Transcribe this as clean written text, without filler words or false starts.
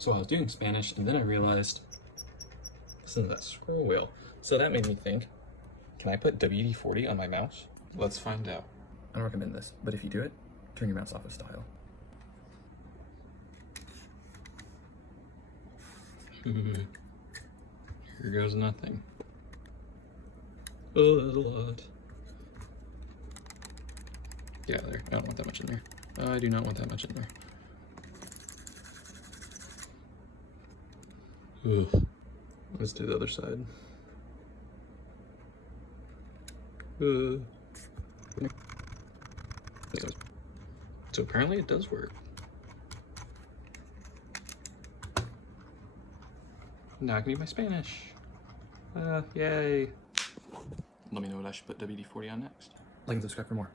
So I was doing Spanish, and then I realized, listen to that scroll wheel. So that made me think, can I put WD-40 on my mouse? Let's find out. I don't recommend this, but if you do it, turn your mouse off with style. Here goes nothing. Oh, that's a lot. Get out of there. I don't want that much in there. I do not want that much in there. Ugh. Let's do the other side. So apparently it does work. Now I can use my Spanish. Yay. Let me know what I should put WD-40 on next. Like and subscribe for more.